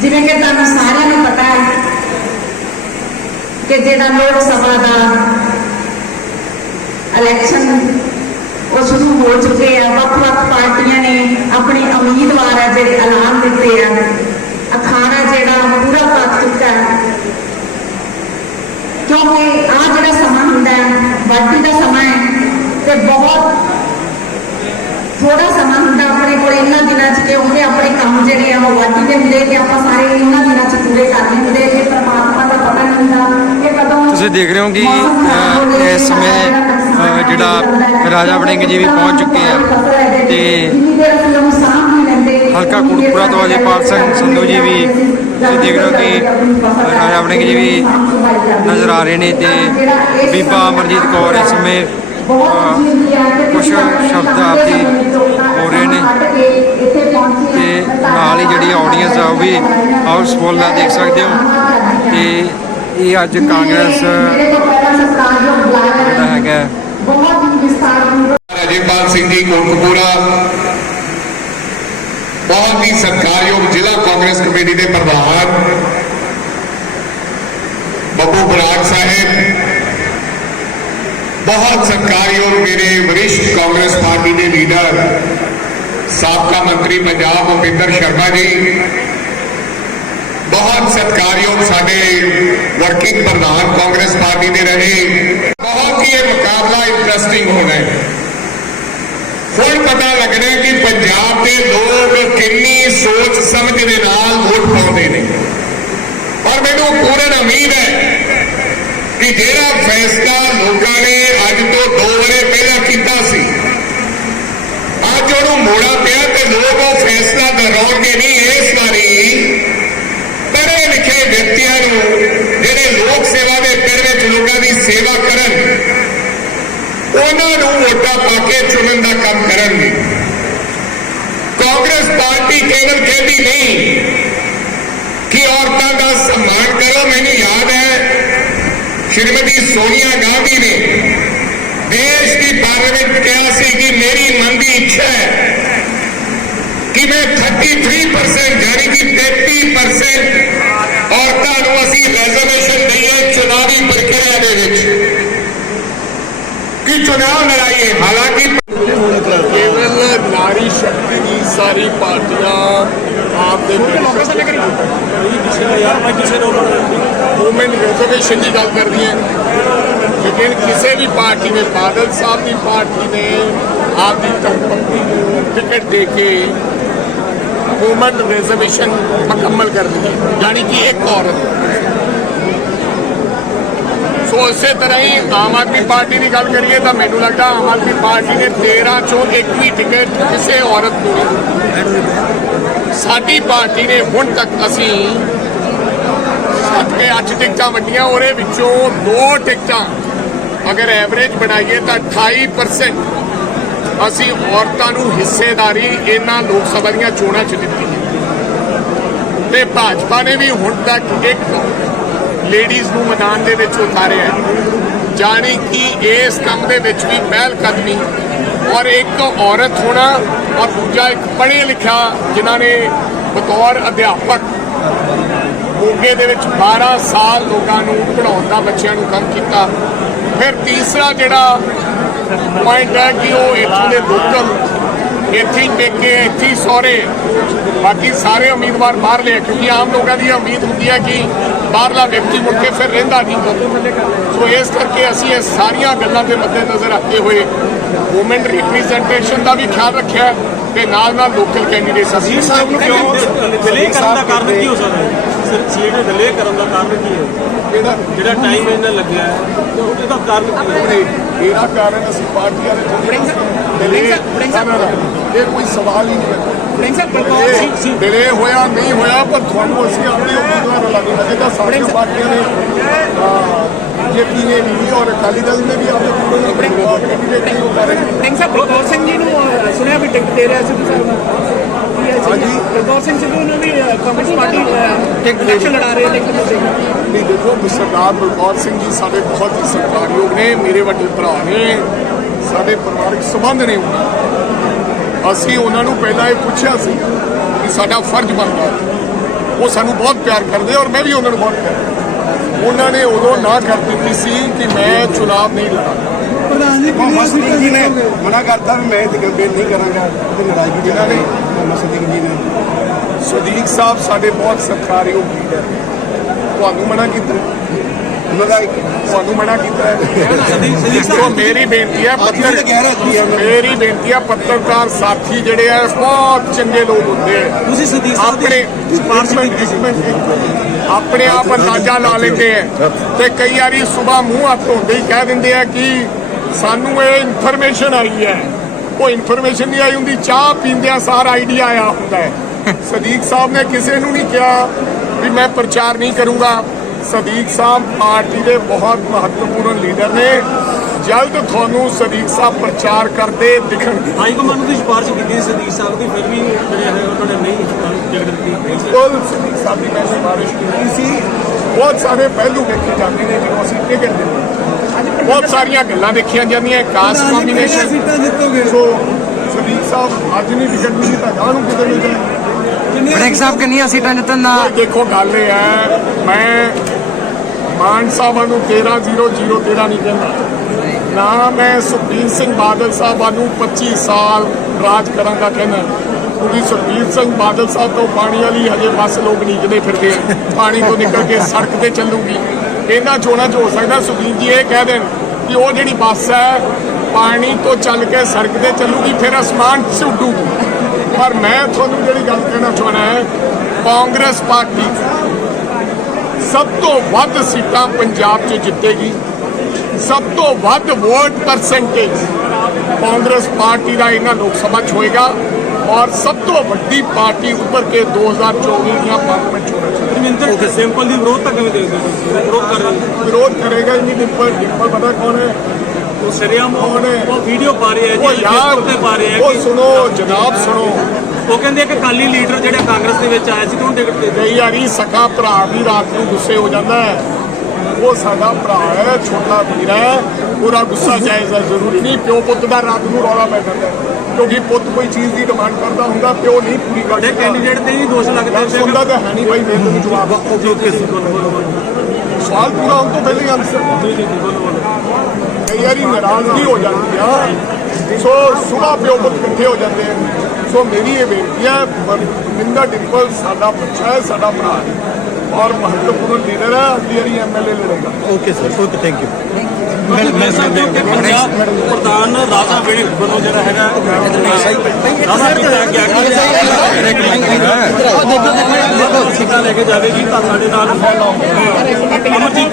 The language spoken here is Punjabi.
ਜਿਵੇਂ ਕਿ ਤੁਹਾਨੂੰ ਸਾਰਿਆਂ ਨੂੰ ਪਤਾ ਹੈ ਕਿ ਜਿਹੜਾ ਲੋਕ ਸਭਾ ਦਾ ਇਲੈਕਸ਼ਨ ਉਹ ਸ਼ੁਰੂ ਹੋ ਚੁੱਕੇ ਆ, ਵੱਖ-ਵੱਖ ਪਾਰਟੀਆਂ ਨੇ ਆਪਣੇ ਉਮੀਦਵਾਰ ਆ ਜਿਹੜੇ ਐਲਾਨ ਦਿੱਤੇ ਆ ਅਖਾੜਾ ਜਿਹੜਾ ਪੂਰਾ ਪੱਕ ਚੁੱਕਾ ਹੈ ਕਿਉਂਕਿ ਆ ਜਿਹੜਾ ਸਮਾਂ ਹੁੰਦਾ ਹੈ ਵਾਢੀ ਦਾ ਸਮਾਂ ਹੈ ਤੇ ਬਹੁਤ ਥੋੜਾ ਸਮਾਂ ਹੁੰਦਾ ਆਪਣੇ ਕੋਲ ਇਹਨਾਂ ਦਿਨਾਂ 'ਚ ਕਿ ਉਹਨੇ ਆਪਣੇ ਕੰਮ ਵਾਢੀ ਦੇ ਹੁੰਦੇ ਕਿ ਆਪਾਂ ਸਾਰੇ ਇਹਨਾਂ ਦਿਨਾਂ 'ਚ ਪੂਰੇ ਕਰਨੇ ਹੁੰਦੇ ਕਿ ਪਰਮਾਤਮਾ ਦਾ ਪਤਾ ਨਹੀਂ ਹੁੰਦਾ। ਕਿ ਕਦੋਂ ਤੁਸੀਂ ਦੇਖ ਰਹੇ ਹੋ ਕਿ ਇਸ ਸਮੇਂ ਜਿਹੜਾ ਰਾਜਾ ਵੜਿੰਗ ਜੀ ਵੀ ਪਹੁੰਚ ਚੁੱਕੇ ਆ। ਤੇ ਹਲਕਾ ਕੋਟਕਪੂਰਾ ਤੋਂ ਅਜੇਪਾਲ ਸਿੰਘ ਸੰਧੂ ਜੀ ਵੀ ਤੁਸੀਂ ਦੇਖ ਰਹੇ ਹੋ ਕਿ ਰਾਜਾ ਵੜਿੰਗ ਜੀ ਵੀ ਨਜ਼ਰ ਆ ਰਹੇ ਨੇ ਤੇ ਬੀਬਾ ਅਮਰਜੀਤ ਕੌਰ ਇਸ ਸਮੇਂ ਕੁਝ ਸ਼ਬਦ ਆਪਦੀ ਹੋ ਰਹੇ ਨੇ ਤੇ ਨਾਲ ਹੀ ਜਿਹੜੀ ਆਡੀਅנס ਆ ਉਹ ਵੀ ਹਾਊਸਫੁੱਲ ਆ, ਦੇਖ ਸਕਦੇ ਹੋ ਤੇ ਇਹ ਅੱਜ ਕਾਂਗਰਸ ਜਿਹੜਾ ਹੈਗਾ ਬਹੁਤ ਵਿਸਤਾਰ ਅਜੇਪਾਲ ਸਿੰਘ ਜੀ, ਕੋਟਕਪੂਰਾ। ਬਹੁਤ ਹੀ ਸਤਿਕਾਰਯੋਗ ਜ਼ਿਲ੍ਹਾ ਕਾਂਗਰਸ ਕਮੇਟੀ ਦੇ ਪ੍ਰਧਾਨ ਬੱਬੂ ਬਰਾੜ ਸਾਹਿਬ ਬਹੁਤ ਸਤਿਕਾਰਯੋਗ ਮੇਰੇ ਵਰਿष्ठ ਕਾਂਗਰਸ ਪਾਰਟੀ ਦੇ ਲੀਡਰ, ਸਾਬਕਾ ਮੰਤਰੀ ਪੰਜਾਬ ਭੁਪਿੰਦਰ ਸ਼ਰਮਾ ਜੀ। ਬਹੁਤ ਸਤਿਕਾਰਯੋਗ ਸਾਡੇ ਵਰਕਿੰਗ ਪ੍ਰਧਾਨ ਕਾਂਗਰਸ ਪਾਰਟੀ ਦੇ ਰਹੇ। ਬਹੁਤ ਹੀ ਇਹ ਮੁਕਾਬਲਾ ਇੰਟਰਸਟਿੰਗ ਹੋਣਾ ਹੈ। ਹੁਣ ਪਤਾ ਲੱਗਣਾ ਹੈ ਕਿ ਪੰਜਾਬ ਦੇ ਲੋਕ ਕਿੰਨੀ ਸੋਚ ਸਮਝ ਦੇ ਨਾਲ ਵੋਟ ਪਾਉਂਦੇ ਨੇ ਔਰ ਮੈਨੂੰ ਪੂਰਨ ਉਮੀਦ ਹੈ ਕਿ ਜਿਹੜਾ ਫੈਸਲਾ ਲੋਕਾਂ ਨੇ ਅੱਜ ਤੋਂ 2 ਵਰੇ ਪਹਿਲਾਂ ਕੀਤਾ ਸੀ ਅੱਜ ਉਹਨੂੰ ਮੋੜਾ ਪਿਆ ਤੇ ਲੋਕ ਉਹ ਫੈਸਲਾ ਦੁਹਰਾਉਣਗੇ ਨਹੀਂ ਇਸ ਵਾਰੀ ਪੜ੍ਹੇ ਲਿਖੇ ਵਿਅਕਤੀਆਂ ਨੂੰ ਜਿਹੜੇ ਲੋਕ ਸੇਵਾ ਦੇ ਪਿੜ ਵਿੱਚ ਲੋਕਾਂ ਦੀ ਸੇਵਾ ਕਰਨ ਉਹਨਾਂ ਨੂੰ ਵੋਟਾਂ ਪਾ ਕੇ ਚੁਣਨ ਦਾ ਕੰਮ ਕਰਨਗੇ ਕਾਂਗਰਸ ਪਾਰਟੀ ਕੇਵਲ ਕਹਿੰਦੀ ਨਹੀਂ ਕਿ ਔਰਤਾਂ ਦਾ ਸਨਮਾਨ ਕਰੋ ਮੈਨੂੰ ਯਾਦ ਹੈ ਸ਼੍ਰੀਮਤੀ ਸੋਨੀਆ ਗਾਂਧੀ ਨੇ ਦੇਸ਼ ਦੀ ਪਾਰਲੀਮੈਂਟ ਕਿਹਾ ਸੀ ਕਿ ਮੇਰੀ ਮਨ ਦੀ ਇੱਛਾ ਹੈ ਕਿ ਮੈਂ 33% ਜਾਨੀ ਕਿ 33% ਔਰਤਾਂ ਨੂੰ ਅਸੀਂ ਰਿਜ਼ਰਵੇਸ਼ਨ ਦਈਏ ਚੁਣਾਵੀ ਪ੍ਰਕਿਰਿਆ ਦੇ ਵਿੱਚ ਕਿ ਚੁਣਾਵ ਲੜਾਈਏ। ਹਾਲਾਂਕਿ ਕੇਵਲ ਨਾਰੀ ਸ਼ਕਤੀ ਦੀ ਸਾਰੀ ਪਾਰਟੀਆਂ ਆਪ ਦੇ ਵੂਮਨ ਰਿਜ਼ਰਵੇਸ਼ਨ ਦੀ ਗੱਲ ਕਰਦੀਆਂ ਲੇਕਿਨ ਕਿਸੇ ਵੀ ਪਾਰਟੀ ਨੇ ਬਾਦਲ ਸਾਹਿਬ ਦੀ ਪਾਰਟੀ ਨੇ ਆਪ ਦੀ ਧਰਮਪਤੀ ਨੂੰ ਟਿਕਟ ਦੇ ਕੇ ਵੂਮਨ ਰਿਜ਼ਰਵੇਸ਼ਨ ਮੁਕੰਮਲ ਕਰ ਲਈ ਹੈ ਯਾਨੀ ਕਿ ਇੱਕ ਔਰਤ। ਸੋ ਇਸੇ ਤਰ੍ਹਾਂ ਹੀ ਆਮ ਆਦਮੀ ਪਾਰਟੀ ਦੀ ਗੱਲ ਕਰੀਏ ਤਾਂ ਮੈਨੂੰ ਲੱਗਦਾ ਆਮ ਆਦਮੀ ਪਾਰਟੀ ਨੇ 13 ਚੋਂ ਇੱਕ ਵੀ ਟਿਕਟ ਕਿਸੇ ਔਰਤ ਨੂੰ ਨਹੀਂ ਸਾਡੀ ਪਾਰਟੀ ਨੇ ਹੁਣ ਤੱਕ ਅਸੀਂ ਸੱਤ ਕੇ ਅੱਠ ਟਿਕਟਾਂ ਵੰਡੀਆਂ, ਉਹਦੇ ਵਿੱਚੋਂ ਦੋ ਟਿਕਟਾਂ ਅਗਰ ਐਵਰੇਜ ਬਣਾਈਏ ਤਾਂ 28% ਅਸੀਂ ਔਰਤਾਂ ਨੂੰ ਹਿੱਸੇਦਾਰੀ ਇਹਨਾਂ ਲੋਕ ਸਭਾ ਦੀਆਂ ਚੋਣਾਂ 'ਚ ਦਿੱਤੀ ਹੈ। ਤੇ ਭਾਜਪਾ ਨੇ ਵੀ ਹੁਣ ਤੱਕ ਇੱਕ ਲੇਡੀਜ਼ ਨੂੰ ਮੈਦਾਨ ਦੇ ਵਿੱਚ ਉਤਾਰਿਆ ਜਾਣੀ ਕਿ ਇਸ ਕੰਮ ਦੇ ਵਿੱਚ ਵੀ ਪਹਿਲ ਕਦਮੀ ਔਰ ਇੱਕ ਔਰਤ ਹੋਣਾ ਔਰ ਦੂਜਾ ਇੱਕ ਪੜ੍ਹੇ ਲਿਖਿਆ ਜਿਨ੍ਹਾਂ ਨੇ ਬਤੌਰ ਅਧਿਆਪਕ ਮੋਗੇ ਦੇ ਵਿੱਚ 12 ਸਾਲ ਲੋਕਾਂ ਨੂੰ ਪੜਾਉਣ ਦਾ ਬੱਚਿਆਂ ਨੂੰ ਕੰਮ ਕੀਤਾ। ਫਿਰ ਤੀਸਰਾ ਜਿਹੜਾ ਪੁਆਇੰਟ ਹੈ ਕਿ ਉਹ ਇੱਥੋਂ ਦੇ ਲੋਕਲ ਇੱਥੇ ਹੀ ਪੇਕੇ ਇੱਥੇ ਹੀ ਸਹੁਰੇ। ਬਾਕੀ ਸਾਰੇ ਉਮੀਦਵਾਰ ਬਾਹਰ ਲੈ ਕਿਉਂਕਿ ਆਮ ਲੋਕਾਂ ਦੀ ਉਮੀਦ ਹੁੰਦੀ ਹੈ ਕਿ ਬਾਹਰਲਾ ਵਿਅਕਤੀ ਮੁੜ ਕੇ ਫਿਰ ਰਹਿੰਦਾ ਨਹੀਂ। ਸੋ ਇਸ ਕਰਕੇ ਅਸੀਂ ਇਹ ਸਾਰੀਆਂ ਗੱਲਾਂ ਦੇ ਮੱਦੇ ਨਜ਼ਰ ਰੱਖਦੇ ਹੋਏ ਵੂਮਨ ਰਿਪਰੈਜ਼ੈਂਟੇਸ਼ਨ ਦਾ ਵੀ ਖਿਆਲ ਰੱਖਿਆ ਤੇ ਨਾਲ ਨਾਲ ਲੋਕਲ ਕੈਂਡੀਡੇਟਸ ਅਸੀਂ ਸਾਹਿਬ ਨੂੰ ਕਿਉਂ ਡਿਲੇ ਕਰਨ ਦਾ ਕਾਰਨ ਕੀ ਹੋ ਸਕਦਾ ਹੈ? ਸੀਟ ਨੂੰ ਡਿਲੇ ਕਰਨ ਦਾ ਕਾਰਨ ਕੀ ਹੈ? ਕਿਹੜਾ? ਜਿਹੜਾ ਟਾਈਮ ਇਹਨਾਂ ਲੱਗਿਆ ਹੈ ਉਹਦਾ ਕਾਰਨ ਕੀ ਹੈ? ਆਪਣੇ ਇਹਦਾ ਕਾਰਨ ਅਸੀਂ ਪਾਰਟੀ ਵਾਲੇ ਦਿਲੇ ਇਹ ਕੋਈ ਸਵਾਲ ਹੀ ਨਹੀਂ ਹੈ। ਦਿਲੇ ਹੋਇਆ ਨਹੀਂ ਹੋਇਆ ਪਰ ਤੁਹਾਨੂੰ ਅਸੀਂ ਆਪਣੇ ਉਮੀਦਵਾਰ ਲਾਗੇ ਤਾਂ ਸਾਰੀਆਂ ਪਾਰਟੀਆਂ ਨੇ ਬੀਜੇਪੀ ਨੇ ਵੀ ਔਰ ਅਕਾਲੀ ਦਲ ਨੇ ਵੀ ਆਪਣੇ ਪੂਰੇ ਆਪਣੇ ਕੈਂਡੀਡੇਟ ਨਹੀਂ ਕਰ। ਰਹੇ ਸਿੰਘ ਬਲਕੌਰ ਜੀ ਨੂੰ ਸੁਣਿਆ ਵੀ ਟਿਕਟ ਦੇ ਰਿਹਾ ਸੀ ਤੁਸੀਂ? ਹਾਂਜੀ। ਬਲਕੌਰ ਸਿੰਘ ਸਿੱਧੂ ਨੂੰ ਵੀ ਕਾਂਗਰਸ ਪਾਰਟੀ ਇਲੈਕਸ਼ਨ ਲੜਾ ਰਹੇ ਨੇ ਨਹੀਂ ਦੇਖੋ ਸਰਦਾਰ ਬਲਕੌਰ ਸਿੰਘ ਜੀ ਸਾਡੇ ਬਹੁਤ ਹੀ ਸਤਿਕਾਰਯੋਗ ਨੇ ਮੇਰੇ ਵੱਡੇ ਭਰਾ ਨੇ ਸਾਡੇ ਪਰਿਵਾਰਕ ਸੰਬੰਧ ਨੇ ਉਹਨਾਂ। ਅਸੀਂ ਉਹਨਾਂ ਨੂੰ ਪਹਿਲਾਂ ਇਹ ਪੁੱਛਿਆ ਸੀ ਕਿ ਸਾਡਾ ਫਰਜ਼ ਬਣਦਾ ਉਹ ਸਾਨੂੰ ਬਹੁਤ ਪਿਆਰ ਕਰਦੇ ਔਰ ਮੈਂ ਵੀ ਉਹਨਾਂ ਨੂੰ ਬਹੁਤ ਪਿਆਰ ਉਹਨਾਂ ਨੇ ਉਦੋਂ ਨਾ ਕਰ ਦਿੱਤੀ ਸੀ ਕਿ ਮੈਂ ਚੁਣਾਵ ਨਹੀਂ ਲੜਾਂਗਾ। ਸਦੀਕ ਜੀ ਨੇ ਮਨਾ ਕਰਤਾ ਵੀ ਮੈਂ ਇਹ ਕੈਂਪੇਨ ਨਹੀਂ ਕਰਾਂਗਾ ਤੇ ਨਾਰਾਜ਼ਗੀ ਜਿਨ੍ਹਾਂ ਨੇ ਮੁਹੰਮਦ ਸਦੀਕ ਜੀ ਨੇ। ਸਦੀਕ ਸਾਹਿਬ ਸਾਡੇ ਬਹੁਤ ਸਤਿਕਾਰਯੋਗ ਲੀਡਰ ਤੁਹਾਨੂੰ ਮਨਾ ਕੀਤਾ? ਉਹਨਾਂ ਦਾ ਤੁਹਾਨੂੰ ਮਨਾ ਕੀਤਾ? ਹੈ ਮੇਰੀ ਬੇਨਤੀ ਹੈ ਉਹਨਾਂ ਮੇਰੀ ਬੇਨਤੀ ਹੈ ਪੱਤਰਕਾਰ ਸਾਥੀ ਜਿਹੜੇ ਆ ਬਹੁਤ ਚੰਗੇ ਲੋਕ ਹੁੰਦੇ ਆ। ਤੁਸੀਂ ਸਦੀਕ ਸਾਹਿਬ ਦੀ ਆਪਣੇ ਆਪ ਅੰਦਾਜ਼ਾ ਲਾ ਲੈਂਦੇ ਆ ਤੇ ਕਈ ਵਾਰੀ ਸਵੇਰ ਮੂੰਹ ਹੱਥ ਧੋਂਦੇ ਹੀ ਕਹਿ ਦਿੰਦੇ ਆ ਕਿ ਸਾਨੂੰ ਇਹ ਇਨਫੋਰਮੇਸ਼ਨ ਆਈ ਹੈ। ਉਹ ਇਨਫੋਰਮੇਸ਼ਨ ਨਹੀਂ ਆਈ ਹੁੰਦੀ ਚਾਹ ਪੀਂਦਿਆਂ ਸਾਰ ਆਈਡੀਆ ਆਇਆ ਹੁੰਦਾ ਹੈ। ਸਦੀਕ ਸਾਹਿਬ ਨੇ ਕਿਸੇ ਨੂੰ ਨਹੀਂ ਕਿਹਾ ਵੀ ਮੈਂ ਪ੍ਰਚਾਰ ਨਹੀਂ ਕਰੂੰਗਾ। ਸਦੀਕ ਸਾਹਿਬ ਪਾਰਟੀ ਦੇ ਬਹੁਤ ਮਹੱਤਵਪੂਰਨ ਲੀਡਰ ਨੇ। ਜਲਦ ਤੁਹਾਨੂੰ ਸਦੀਕ ਸਾਹਿਬ ਪ੍ਰਚਾਰ ਕਰਦੇ ਦਿਖਣਗੇ। ਹਾਈ ਕਮਾਂਡ ਦੀ ਸਿਫਾਰਿਸ਼ ਕੀਤੀ ਸਦੀਕ ਸਾਹਿਬ ਦੀ ਫਿਰ ਵੀ ਜਿਹੜੇ ਹੈ ਉਹਨਾਂ ਨੇ ਨਹੀਂ ਟਿਕਟ ਦਿੱਤੀ। ਬਿਲਕੁਲ ਸਦੀਕ ਸਾਹਿਬ ਦੀ ਮੈਂ ਸਿਫਾਰਿਸ਼ ਕੀਤੀ ਸੀ। ਬਹੁਤ ਸਾਰੇ ਪਹਿਲੂ ਵੇਖੇ ਜਾਂਦੇ ਨੇ ਜਦੋਂ ਅਸੀਂ ਟਿਕਟ ਦਿੰਦੇ ਹਾਂ। ਬਹੁਤ ਸਾਰੀਆਂ ਗੱਲਾਂ ਦੇਖੀਆਂ ਜਾਂਦੀਆਂ ਕਾਸਟ ਕੰਬੀਨੇਸ਼ਨ ਸੀਟਾਂ ਜਿੱਤੋਗੇ ਸੋ ਸਦੀਕ ਸਾਹਿਬ ਅੱਜ ਨਹੀਂ ਟਿਕਟ ਮਿਲੀ ਤਾਂ ਗਾਹ ਨੂੰ ਕਿਤੇ ਮਿਲ ਜਾਏ ਵੜਿੰਗ ਸਾਹਿਬ ਕਿੰਨੀਆਂ ਸੀਟਾਂ ਜਿੱਤਣ ਦਾ? ਦੇਖੋ ਗੱਲ ਇਹ ਹੈ ਮੈਂ ਮਾਨ ਸਾਹਿਬਾਂ ਨੂੰ 13-0-0-13 ਨਹੀਂ ਕਹਿੰਦਾ। ਨਾ ਮੈਂ ਸੁਖਬੀਰ ਸਿੰਘ ਬਾਦਲ ਸਾਹਿਬਾਂ ਨੂੰ 25 ਸਾਲ ਰਾਜ ਕਰਾਂਗਾ ਕਹਿੰਦਾ। ਕਿਉਂਕਿ ਸੁਖਬੀਰ ਸਿੰਘ ਬਾਦਲ ਸਾਹਿਬ ਤੋਂ ਪਾਣੀ ਵਾਲੀ ਹਜੇ ਬੱਸ ਲੋਕ ਨੀਚਦੇ ਫਿਰਦੇ ਆ। ਪਾਣੀ ਤੋਂ ਨਿਕਲ ਕੇ ਸੜਕ ਤੇ ਚੱਲੂਗੀ। ਇਹਨਾਂ ਚੋਣਾਂ 'ਚ ਹੋ ਸਕਦਾ। ਸੁਖਬੀਰ ਜੀ ਇਹ ਕਹਿ ਦੇਣ ਕਿ ਉਹ ਜਿਹੜੀ ਬੱਸ ਹੈ, ਪਾਣੀ ਤੋਂ ਚੱਲ ਕੇ ਸੜਕ ਤੇ ਚੱਲੂਗੀ, ਫਿਰ ਅਸਮਾਨ 'ਚ ਉੱਡੂਗੀ ਪਰ ਮੈਂ ਤੁਹਾਨੂੰ ਜਿਹੜੀ ਗੱਲ ਕਹਿਣਾ ਚਾਹੁੰਦਾ ਹੈ, ਕਾਂਗਰਸ ਪਾਰਟੀ ਸਭ ਤੋਂ ਵੱਧ ਸੀਟਾਂ ਪੰਜਾਬ 'ਚ ਜਿੱਤੇਗੀ। ਸਭ ਤੋਂ ਵੱਧ ਵੋਟ ਪਰਸੈਂਟੇਜ ਕਾਂਗਰਸ ਪਾਰਟੀ ਦਾ ਇਹਨਾਂ ਲੋਕ ਸਭਾ 'ਚ ਹੋਏਗਾ। ਔਰ ਸਭ ਤੋਂ ਵੱਡੀ ਪਾਰਟੀ ਉੱਪਰ ਕੇ 2024 ਦੀਆਂ ਪਾਰਲੀਮੈਂਟ ਚੋਣਾਂ 'ਚ ਰਮਿੰਦਰ ਸਿੰਪਲ ਦੀ ਵਿਰੋਧਤਾ ਕਿਵੇਂ ਦੇਖਦੇ ਹੋ? ਵਿਰੋਧ ਕਰ ਰਹੇ ਵਿਰੋਧ ਕਰੇਗਾ ਹੀ ਨਹੀਂ ਡਿੰਪਲ ਡਿੰਪਲ ਪਤਾ ਕੌਣ ਹੈ? ਉਹ ਸਰਿਆਮ? ਉਹ ਵੀਡੀਓ ਪਾ ਰਹੇ ਹੈ ਉਹ ਜੀ ਯਾਰ ਤੇ ਪਾ ਰਹੇ ਹੈ ਉਹ ਸੁਣੋ ਜਨਾਬ ਸੁਣੋ। ਉਹ ਕਹਿੰਦੇ ਆ ਕਿ ਕਾਲੀ ਲੀਡਰ ਜਿਹੜੇ ਕਾਂਗਰਸ ਦੇ ਵਿੱਚ ਆਇਆ ਸੀ ਤੇ ਉਹਨੂੰ ਟਿਕਟ ਦੇ ਦਿੱਤੀ ਕਈ ਵਾਰੀ ਸਕਾ ਭਰਾ ਵੀ ਰਾਤ ਨੂੰ ਗੁੱਸੇ ਹੋ ਜਾਂਦਾ ਹੈ। ਉਹ ਸਾਡਾ ਭਰਾ ਹੈ ਛੋਟਾ ਵੀਰ ਹੈ। ਉਹਦਾ ਗੁੱਸਾ ਜਾਇਜ਼ ਹੈ ਜ਼ਰੂਰੀ ਨਹੀਂ ਪਿਓ ਪੁੱਤ ਦਾ ਰਾਤ ਨੂੰ ਰੌਲਾ ਪੈ ਜਾਂਦਾ ਹੈ। ਕਿਉਂਕਿ ਪੁੱਤ ਕੋਈ ਚੀਜ਼ ਦੀ ਡਿਮਾਂਡ ਕਰਦਾ ਹੁੰਦਾ ਪਿਓ ਨਹੀਂ ਪੂਰੀ ਕਰਦਾ ਕੈਂਡੀਡੇਟ ਤੇ ਹੀ ਦੋਸ਼ ਲੱਗਦੇ ਸੁਣਦਾ ਤਾਂ ਹੈ ਨਹੀਂ ਭਾਈ ਮੈਂ ਤੁਹਾਨੂੰ ਜਵਾਬ। ਓਕੇ ਓਕੇ ਸਵਾਲ ਪੂਰਾ ਹੋਣ ਤੋਂ ਪਹਿਲਾਂ ਆਨਸਰ ਜੀ ਜੀ ਜੀ, ਬੋਲੋ ਬੋਲੋ। ਕਈ ਵਾਰੀ ਨਾਰਾਜ਼ਗੀ ਹੋ ਜਾਂਦੀ ਆ। ਸੋ ਸੁਭਾ ਪਿਓ ਪੁੱਤ ਇਕੱਠੇ ਹੋ ਜਾਂਦੇ ਆ। ਸੋ ਮੇਰੀ ਇਹ ਬੇਨਤੀ ਹੈ ਮਿੰਦਾ ਡਿੰਪਲ ਸਾਡਾ ਬੱਚਾ ਹੈ ਸਾਡਾ ਭਰਾ ਹੈ। ਔਰ ਮਹੱਤਵਪੂਰਨ ਲੀਡਰ ਹੈ ਅਗਲੀ ਵਾਰੀ MLA ਲੜੇਗਾ okay sir okay thank you ਮੈਂ ਸਮਝਦਾ ਕਿ ਪੰਜਾਬ ਪ੍ਰਧਾਨ ਰਾਜਾ ਵੇਣੇ ਵੱਲੋਂ ਜਿਹੜਾ ਹੈਗਾ ਰਾਜਾ ਕੀਤਾ ਗਿਆ ਕਿ ਸੀਟਾਂ ਲੈ ਕੇ ਜਾਵੇਗੀ ਤਾਂ ਸਾਡੇ ਨਾਲ ਅਮਰਜੀਤ